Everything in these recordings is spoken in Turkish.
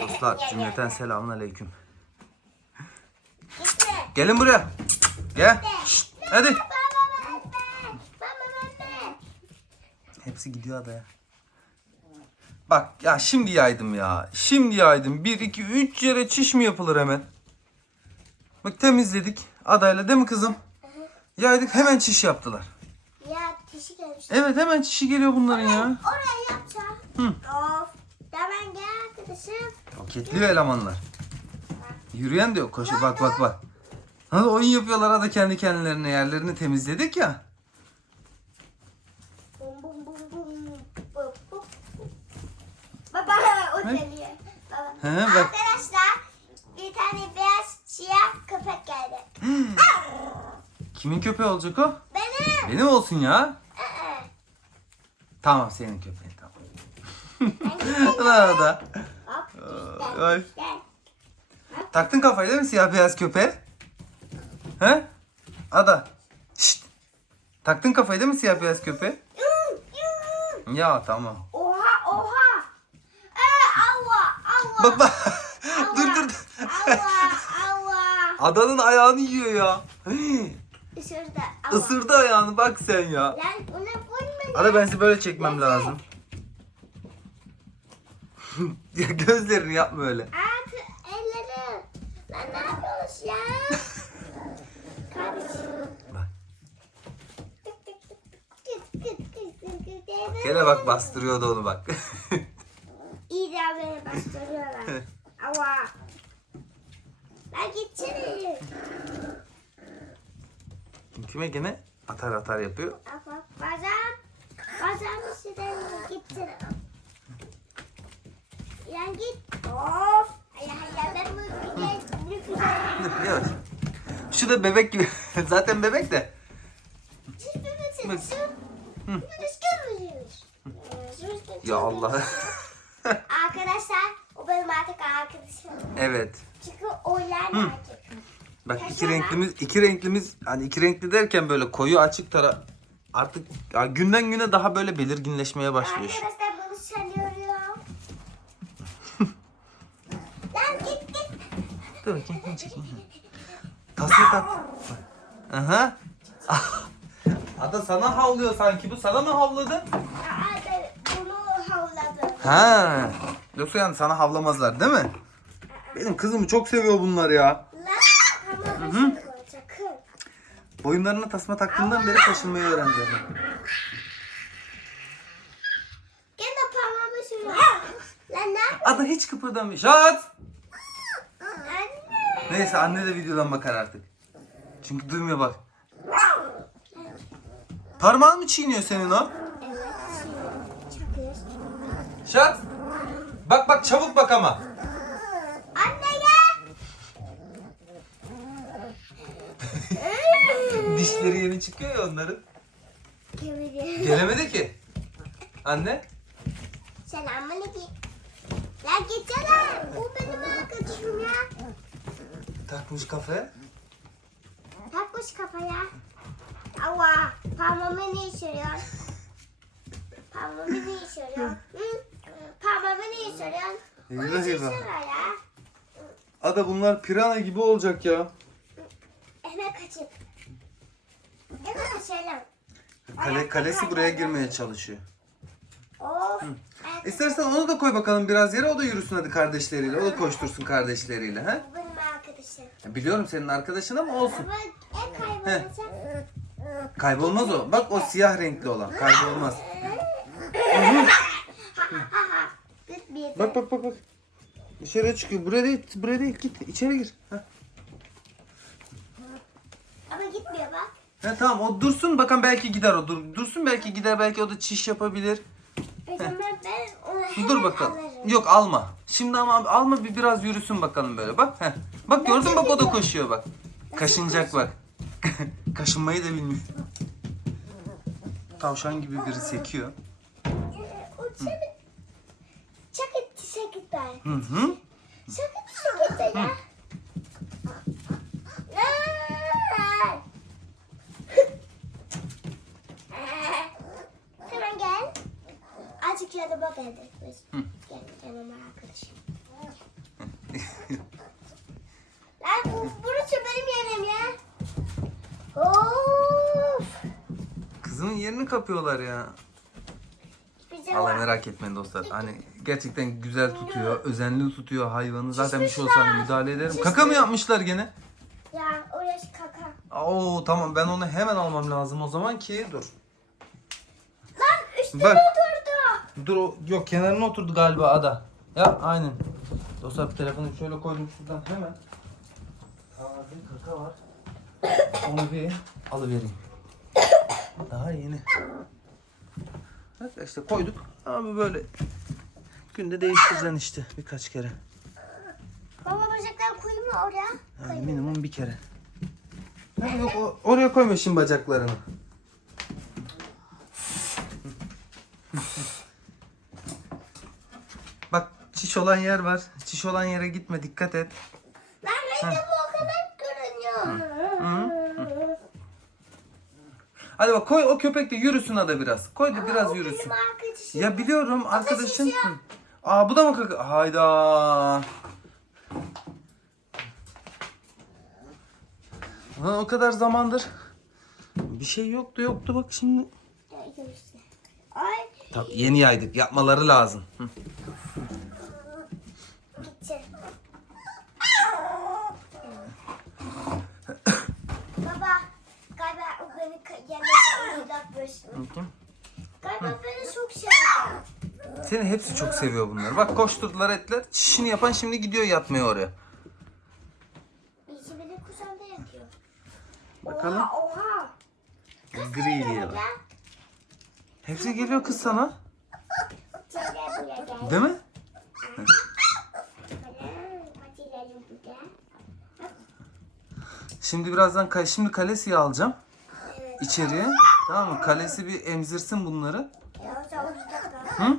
Dostlar cümleten selamun aleyküm. Gelin buraya. Gel. Şşt, hadi. Hepsi gidiyor adaya. Bak ya şimdi yaydım ya. Şimdi yaydım. 1, 2, 3 yere çiş mi yapılır hemen? Bak temizledik adayla değil mi kızım? Yaydık hemen çiş yaptılar. Ya kişi gelmiş. Evet hemen çişi geliyor bunların ya. Oraya yapacağım. Hı. Of. Hemen gel arkadaşım. Roketliyor elemanlar. Yürüyen de yok koşu bak bak bak. Hadi oyun yapıyorlar hadi kendi kendilerine yerlerini temizledik ya. Bum bum bum bum. Bum, bum. Baba o geliyor. Baba. He, bak. Arkadaşlar bir tane beyaz siyah köpek geldi. Kimin köpeği olacak o? Benim. Benim olsun ya. Tamam senin köpeğin tamam. Ulan da. Gel. Taktın kafayı değil mi siyah beyaz köpeğe? He? Ada. Şşt. Taktın kafayı değil mi siyah beyaz köpeğe? Ya tamam. Oha oha. Ee, Allah Allah. Bak bak. dur dur. dur. Allah Allah. Adanın ayağını yiyor ya. Hii. Isırdı. Allah. Isırdı ayağını bak sen ya. Lan ona vurma. Ara ben sizi böyle çekmem lazım. ya gözlerini yapma öyle. Abi elleri. Lan ne yapıyorsun ya? Gene bak bastırıyordu onu bak. İyi de beni bastırıyorlar. Ama. Ben gitsene. Kime gene atar atar yapıyor? Baba bir şeyden gitsene. Yani git. Of. Ay ay ben bu güzel bu güzel. Yavaş. Şu da bebek gibi. Zaten bebek de. Siz bebek sen. Ya Allah. Arkadaşlar o benim artık arkadaşım. evet. Çünkü oylar artık. Bak iki renklimiz iki renklimiz hani iki renkli derken böyle koyu açık tara artık ya günden güne daha böyle belirginleşmeye başlıyor. Arkadaşlar bunu sanıyorum. Lan git git. Dur ben çekeyim. Tasma tak. Aha. Ada sana havlıyor sanki bu. Sana mı havladı? Aa, ben bunu havladım. Ha. Yoksa yani sana havlamazlar değil mi? Benim kızımı çok seviyor bunlar ya. Lan başını sakın. Boyunlarına tasma taktığından beri kaşınmayı öğrendi. Gene parmağımı sürüyor. Lan ne yapıyorsun? Ada hiç kıpırdamıyor. Şat! Anne. Neyse anne de videodan bakar artık. Çünkü duymuyor bak. Parmağın mı çiğniyor senin o? Evet. Şat! Bak bak çabuk bak ama. Anne gel. Dişleri yeni çıkıyor ya onların. Gelemedi ki. Anne. Selamünaleyküm. Lan gitsene. Bu benim arkadaşım ya. Takmış kafaya. Takmış kafaya. Allah. Parmağımı ne işiriyor? Parmağımı ne işiriyor? Hı? Parmağımı ne işiriyor? Eyvah eyvah. ya. Ada bunlar pirana gibi olacak ya. Hemen kaçıp. Hemen kaçalım. Kale, kalesi buraya girmeye çalışıyor. Of. İstersen onu da koy bakalım biraz yere o da yürüsün hadi kardeşleriyle. O da koştursun kardeşleriyle. He? Bu benim arkadaşım. Biliyorum senin arkadaşın ama olsun. Ama kaybolacak. Kaybolmaz o. Bak o siyah renkli olan. Kaybolmaz. Bak bak bak bak. Dışarıya çıkıyor. Buraya değil, buraya değil. Git içeri gir. Heh. Ama gitmiyor bak. He, tamam o dursun bakalım belki gider o. Dur, dursun belki gider belki o da çiş yapabilir. O zaman ben onu hemen Dur bakalım. alırım. Yok alma. Şimdi ama alma bir biraz yürüsün bakalım böyle bak. Heh. Bak gördün mü? bak o da koşuyor bak. Kaşınacak bak. Kaşınmayı da bilmiyor. Tavşan gibi biri sekiyor. O çabuk. Çakıt çakıt ben. Hı hı. Çakıt çakıt ya. Lan! Hemen gel. Azıcık yanıma geldik biz. Gel yanıma arkadaşım. Lan bu, burası benim yerim ya. Of. Kızımın yerini kapıyorlar ya. Allah merak etmeyin dostlar. Hani gerçekten güzel tutuyor, özenli tutuyor hayvanı. Zaten bir şey olsa hani müdahale ederim. Kaka mı yapmışlar gene? Ya orası kaka. Oo tamam ben onu hemen almam lazım o zaman ki dur. Lan üstüne Bak. oturdu. Dur o yok kenarına oturdu galiba ada. Ya aynen. Dostlar bir telefonu şöyle koydum şuradan hemen. Taze kaka var. Onu bir alıvereyim. Daha yeni. Bak işte koyduk. Ama böyle günde değiştireceksin işte birkaç kere. Baba bacaklarını koyayım mı oraya? Yani minimum bir kere. Ha, yok o- oraya koyma şimdi bacaklarını. Bak çiş olan yer var. Çiş olan yere gitme dikkat et. Ben rengi Hadi bak koy o köpek de yürüsün hadi biraz. Koy da biraz O yürüsün. Benim arkadaşım. Ya biliyorum arkadaşın. Hı. Aa bu da mı kaka? Hayda. Ha, o kadar zamandır bir şey yoktu yoktu bak şimdi. Ay Tabii yeni yaydık yapmaları lazım. Hı. gitti. Baba galiba o beni ka- yanına oynatmış. Bakayım. Galiba beni çok sevdi. Seni hepsi çok seviyor bunlar. Bak koşturdular ettiler. Çişini yapan şimdi gidiyor yatmaya oraya. İyice beni kucağımda yatıyor. Bakalım. Oha oha. Gri yiyorlar. Ya. Hepsi geliyor kız sana. Değil mi? Şimdi birazdan şimdi kalesiyi alacağım Evet. içeriye. Tamam mı? Kalesi bir emzirsin bunları. Hı?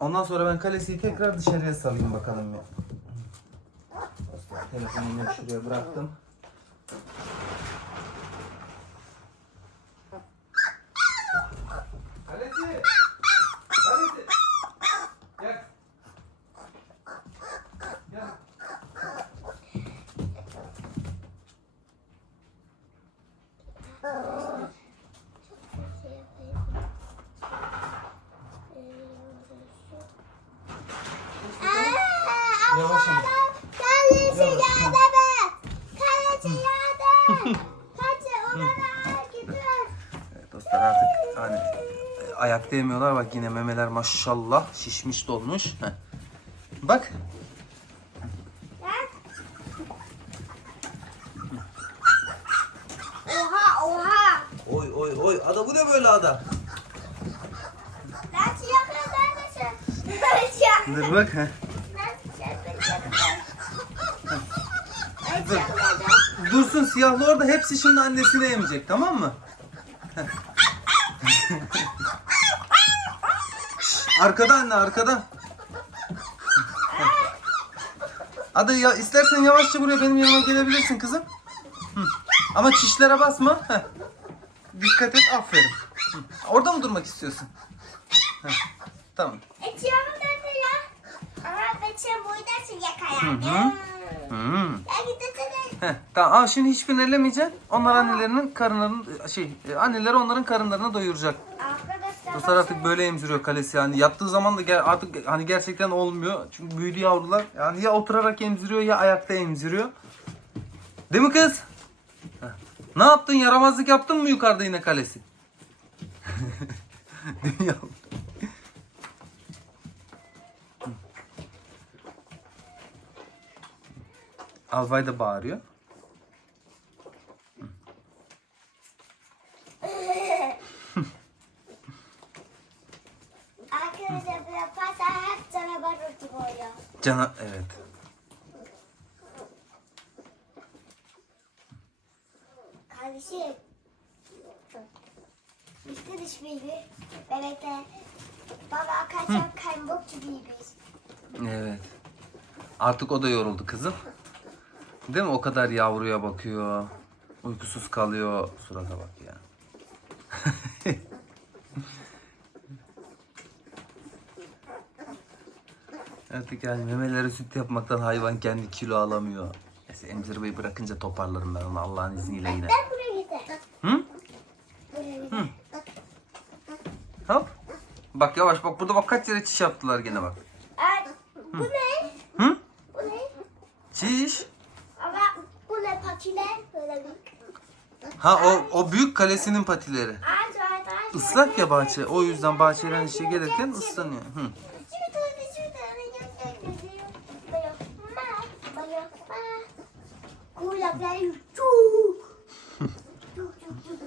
Ondan sonra ben kalesiyi tekrar dışarıya salayım bakalım bir. Telefonumu şuraya bıraktım. Kalesi! Kalesi! Gel. Gel. Yavaş ama. Kaleci Yavaş. geldi be. Kaleci geldi. Kaleci oraya gidiyor. Evet dostlar artık hani ayakta yemiyorlar. Bak yine memeler maşallah şişmiş dolmuş. Heh. Bak. Oha oha. Oy oy oy. Ada bu ne böyle ada? Dur bak. Heh. Dur. Dursun siyahlı orada hepsi şimdi annesine emecek tamam mı? Heh. Şş, arkada anne arkada. Heh. Ada ya istersen yavaşça buraya benim yanıma gelebilirsin kızım. Hı. Ama çişlere basma. Heh. Dikkat et aferin. Hı. Orada mı durmak istiyorsun? Heh. Tamam. E siyahım nerede ya? Ama ben buradasın yakaladın. Hmm. Ya gitsene. Heh, tamam. Aa, şimdi hiçbirini ellemeyeceksin. Onlar annelerinin karınlarını şey anneleri onların karınlarını doyuracak. Dostlar artık böyle emziriyor kalesi yani yattığı zaman da ger- artık hani gerçekten olmuyor. Çünkü büyüdü yavrular. Yani ya oturarak emziriyor ya ayakta emziriyor. Değil mi kız? Ne yaptın? Yaramazlık yaptın mı yukarıda yine kalesi? Değil da bağırıyor. Arkadaşlar bu yaparsa hep canavar gibi oluyor. Cana evet. Kardeşim. İşte dış bilgi. Bebekte. Baba kaçak kaybok gibiyiz. Evet. Artık o da yoruldu kızım. Değil mi? O kadar yavruya bakıyor. Uykusuz kalıyor. Surata bak ya. Artık yani memelere süt yapmaktan hayvan kendi kilo alamıyor. Neyse emzirmeyi bırakınca toparlarım ben onu Allah'ın izniyle yine. Ben buraya gidelim. Hı? Buraya gidelim. Hop. Bak yavaş bak burada bak kaç yere çiş yaptılar gene bak. Ay, bu ne? Hı? Bu ne? Çiş. Ama bu ne patiler? Böyle bir. Ha o o büyük kalesinin patileri. Ay, ay, ay. Islak ya bahçe. O yüzden bahçeden işe gelirken ıslanıyor. Hı. Kulaklar çok. Çok, çok, çok.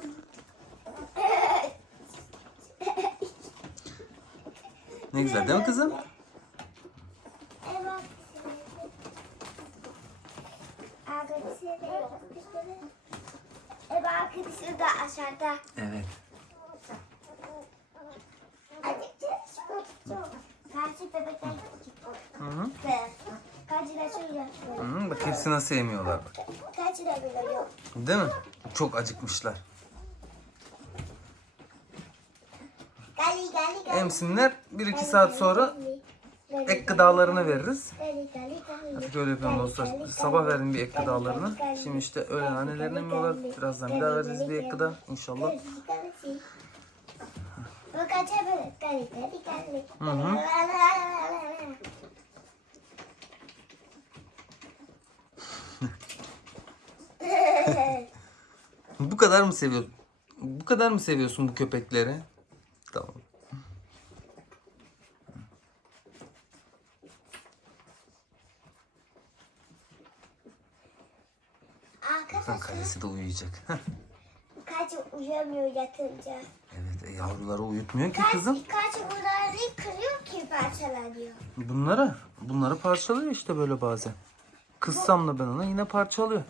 Ne güzel değil mi kızım? Evet. Arkadaşı da aşağıda. Evet. Karşı bebekler Hı hı. Karşı da şöyle. Hı hı. Bak hepsi nasıl yemiyorlar bak. Bile yok. Değil mi? Çok acıkmışlar. Gali gali gali. Emsinler 1-2 saat sonra ek gıdalarını veririz. Gali gali gali. Artık öyle yapıyorum dostlar. Sabah verdim bir ek gıdalarını. Şimdi işte öğlen annelerini emiyorlar. Birazdan bir daha veririz bir ek gıda inşallah. Bak açabilir. Gali gali gali. Hı hı. Bu kadar mı seviyorsun? Bu kadar mı seviyorsun bu köpekleri? Tamam. Arkadaşlar kalesi de uyuyacak. kaç uyuyamıyor yatınca. evet e, yavruları uyutmuyor ki Kaç, kızım. kaç bunları kırıyor ki parçalanıyor. Bunları, bunları parçalıyor işte böyle bazen. Kızsam da ben ona yine parçalıyor.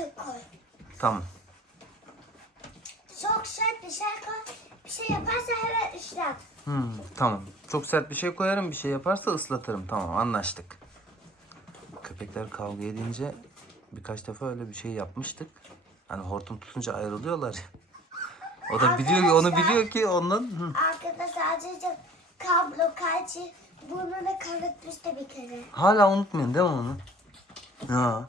Şey koy. Tamam. Çok sert bir şey koy. Bir şey yaparsa hemen ıslat. Hmm, tamam. Çok sert bir şey koyarım bir şey yaparsa ıslatırım. Tamam anlaştık. Köpekler kavga edince birkaç defa öyle bir şey yapmıştık. Hani hortum tutunca ayrılıyorlar ya. O da biliyor ki onu biliyor ki ondan. Hı. Arkadaşlar azıcık kablo kaçı burnunu kanıtmıştı bir kere. Hala unutmuyorsun değil mi onu? Ya.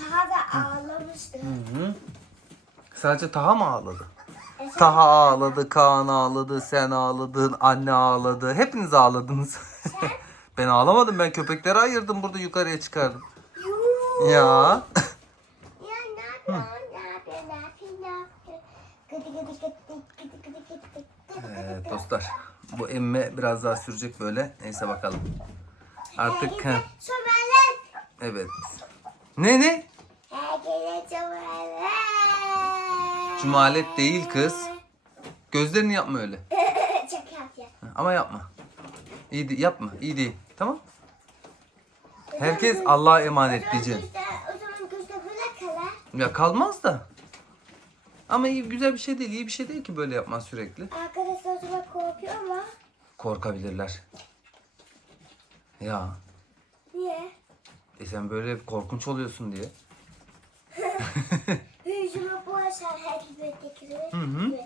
Daha da ağlamıştı. Hı. Sadece Taha mı ağladı? E sen- Taha ağladı, Kaan ağladı, sen ağladın, anne ağladı. Hepiniz ağladınız. ben ağlamadım. Ben köpekleri ayırdım burada yukarıya çıkardım. Yuuu. Ya. Ya ne yapıyorsun? Ne yapıyorsun? Ne yapıyorsun? Ne yapıyorsun? Gıdı gıdı gıdı gıdı gıdı gıdı gıdı Evet gıdı. dostlar. Bu emme biraz daha sürecek böyle. Neyse bakalım. Artık sömerler. evet. Ne ne? Herkese sömerler. Cumalet değil kız. Gözlerini yapma öyle. Çok yapıyor. Ama yapma. İyi de- yapma. İyi değil. Tamam? Herkes Allah'a emanet diyeceksin. O zaman gözde böyle. Ya kalmaz da. Ama iyi, güzel bir şey değil. iyi bir şey değil ki böyle yapman sürekli. Arkadaşlar o zaman korkuyor ama. Korkabilirler. Ya. Niye? E sen böyle korkunç oluyorsun diye. Yüzümü bu aşağı birlikte Hı hı.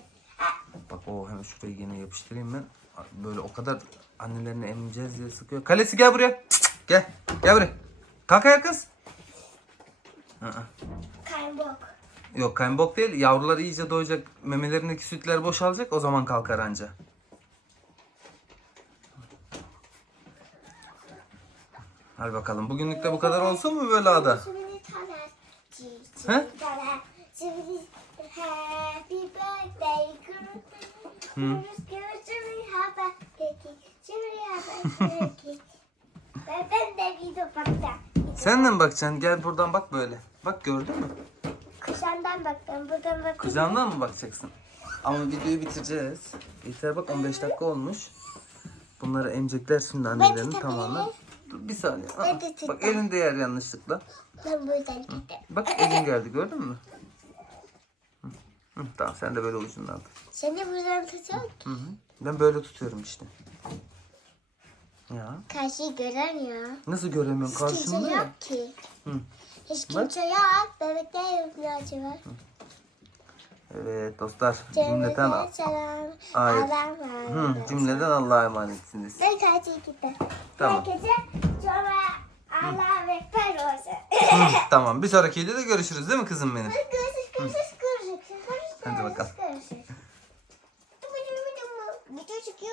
Bak o hemen şurayı yine yapıştırayım ben. Böyle o kadar annelerini emeceğiz diye sıkıyor. Kalesi gel buraya. Gel. Gel buraya. Kalk ayağa kız. Aa, Kaymak. Yok kayınbok değil. Yavrular iyice doyacak. Memelerindeki sütler boşalacak. O zaman kalkar anca. Hadi bakalım. Bugünlük de bu kadar olsun mu böyle ada? He? Sen de mi bakacaksın? Gel buradan bak böyle. Bak gördün mü? Kuşandan baktım. Buradan baktım. Kucağımdan mı bakacaksın? Ama videoyu bitireceğiz. Yeter bak 15 dakika olmuş. Bunları emecekler şimdi annelerin tamamen. Dur bir saniye. Aa, bak elin değer yanlışlıkla. Ben buradan gittim. Bak elin geldi gördün mü? Hı, hı, tamam sen de böyle ucundan tut. Seni buradan tutuyorum. Hı hı. Ben böyle tutuyorum işte. Ya Karşıyı göremiyor. nasıl göremiyorum Hiç kimse ya. yok ki. Hı. Hiç kimse yok. Bebekler yok acaba. Evet dostlar cümleten Cümleten selam. Hayır. Allah'a Hı, emanet. cümleden Allah'a emanetsiniz. Ben kaçı gitti. Tamam. Herkese sonra Allah'a ekber olsun. Hı, tamam bir sonraki videoda görüşürüz değil mi kızım benim? Görüşürüz, görüşürüz, görüşürüz. Hadi bakalım.